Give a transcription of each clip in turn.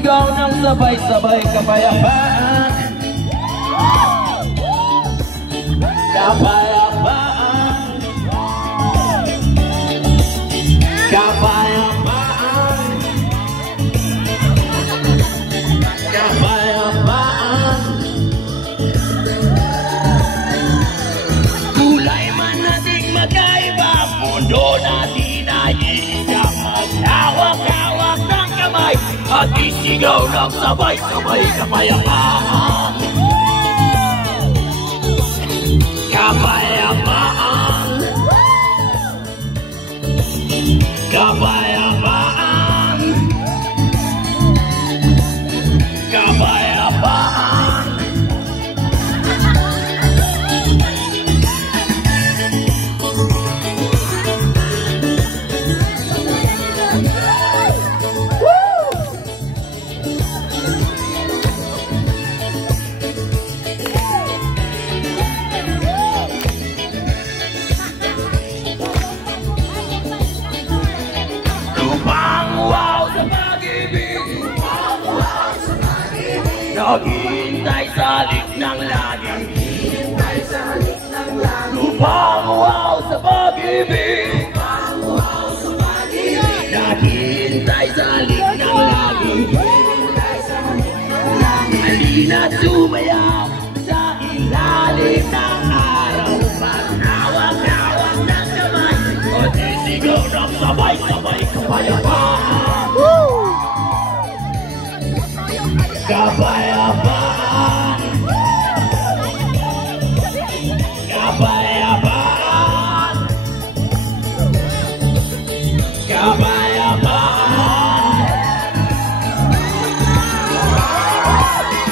Isigaw ng sabay-sabay kapayapaan. Kapayapaan. Kapayapaan. Kapayapaan. Kulay man nating magkaiba, mundo natin ay iiyak. Maghawak-hawak ng kamay at isigaw ng sabay-sabay kapayapaan. Kapayapaan. Kapayapaan. Kapayapaan. Naghihintay sa ng lagi. Lupang wow sa pag-ibig. Naghihintay sa ng lagi. Halina't sumayaw sa ilalim ng araw. Maghawak-hawak ng kamay at isigaw ng sabay-sabay kapayapaan. Kapayapaan. Kapayapaan. Kapayapaan.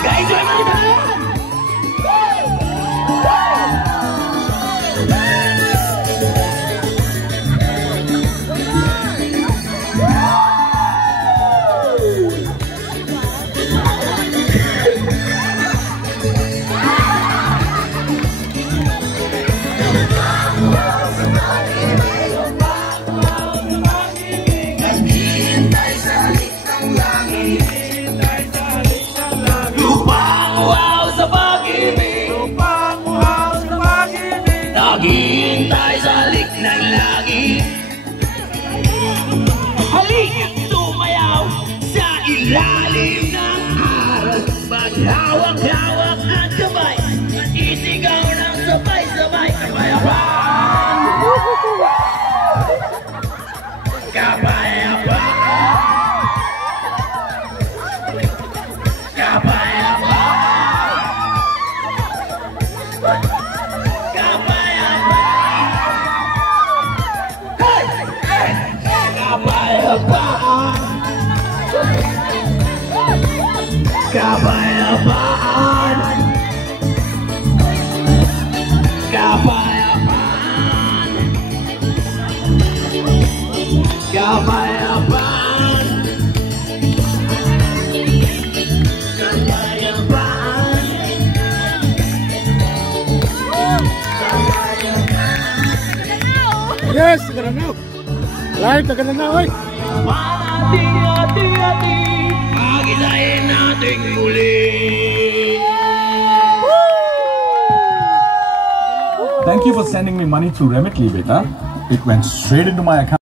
Guys, join mo na! Naghihintay sa lik ng langit. Halina't sumayaw sa ilalim ng araw. Maghawak-hawak ang kamay at isigaw ng sabay-sabay kapayapaan. Kapayapaan. Kapayapaan. Kapayapaan. Kapayapaan. Kapayapaan. Kapayapaan. Yes, ganda na. Live, ganda na, oy. Hati-hati, pagisahin natin muli. Thank you for sending me money through Remitly, beta. It went straight into my account.